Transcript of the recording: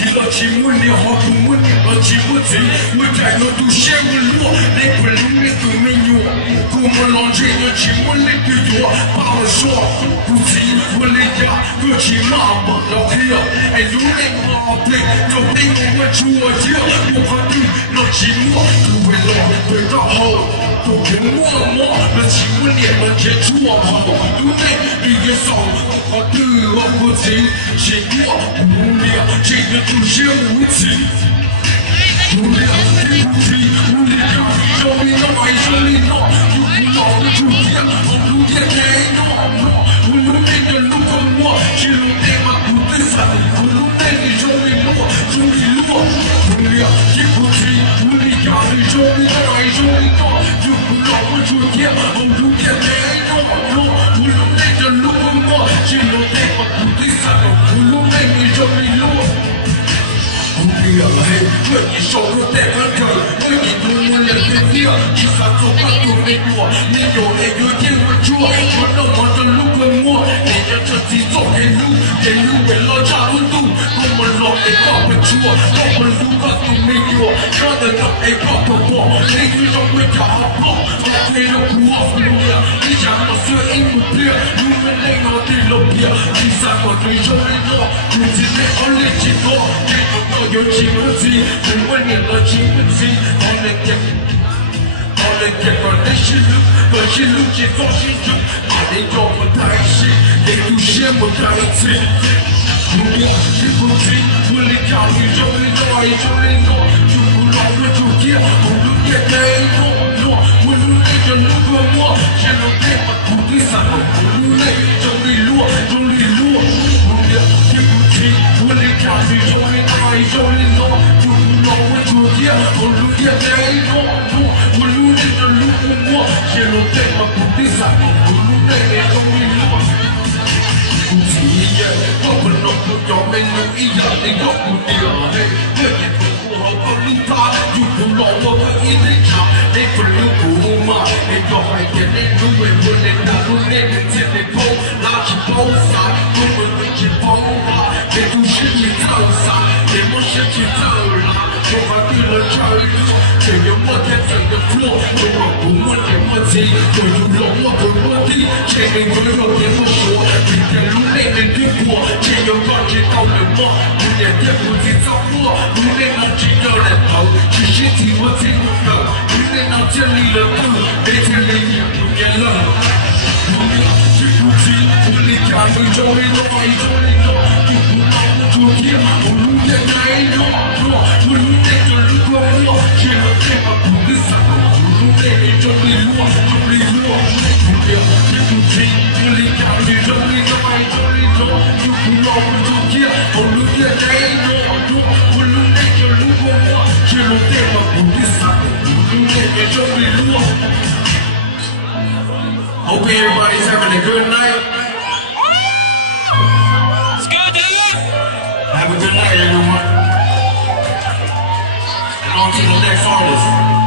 起了起木里好多木里了起不起，我家有都羡慕路，你不路你都没有，我们老这个起木里的多，把我说不起我的家，我起妈妈老黑啊，哎路里毛病，就被我出我家，我怕你老起木，都为了为了好。都跟我摸，那起我脸了接触我跑，路内你也少，我对我不听，嫌我无聊，这个就嫌无情。无聊，听不听，无聊，兄弟那外兄弟那，有不老的主见，我路也太多，我路内的路跟我，去路内嘛不对散，我路内的兄弟路，兄弟路，无聊，听不听，无聊，兄弟那外兄弟那，有不老的主见，我路也太多，我路内的路跟我，去路内嘛不对散，我路内的兄弟路。不要黑，我你手都带个头，我你动我两个掉，你啥做法都没多，你有爱有天我做，我那么的路跟我，你要自己走的路，的路为了家路途，我们老爱搞不错，我们路法都没有，说的都爱搞不破，你去让我家好跑，我对着不好路呀，你想我说一不对，路们那个对了别，你啥我对手的多，不知没我力气多。有情不气，不问你了情不气，我来get，我的心路，我心路去做心中，把你叫我太细，你都嫌我太轻。不要情不气，我来教你做你做爱做你做，就不老的主见，我路也太多，我路内的路过我，前路对我不对散，我路内中的路，中的路，不要情不气，我来教你做你做爱做你做，就不老的主见，我路也太多，我路内的路过我，前路对我不对散，我路内的中的路。不提耶，我不能不要没路一样的搞不掉嘿，我也不不好不路他，就不老我不一定差，你不路不嘛，你要还给你路为我的那路内的钱的跑，拿起包伞，我们一起跑吧，你都是去走啥，你不是去走啦，我还对了这一路，只有我天生的flow，我不问你问题，我就让我不问题，前面我有点不说，明天路内的对过，只有感觉到了我，路内的不去找我，路内能知道了头，只是听我听不懂，路内能建立了路，每天里面不变冷，路内听不清，我离家里走里走爱走里走，就不老的主题，我路内太多，我路内的路过我，只有对我不的散，我路内的走里路，走里路，不要听不清，我离家里走里走爱走里走，就不老的主题，我路内太多，我路内的路过我，只有对我不的散，我路内的走里路。Hope everybody's having a good night. It's good, dude. Have a good night, everyone. And on to the next artist.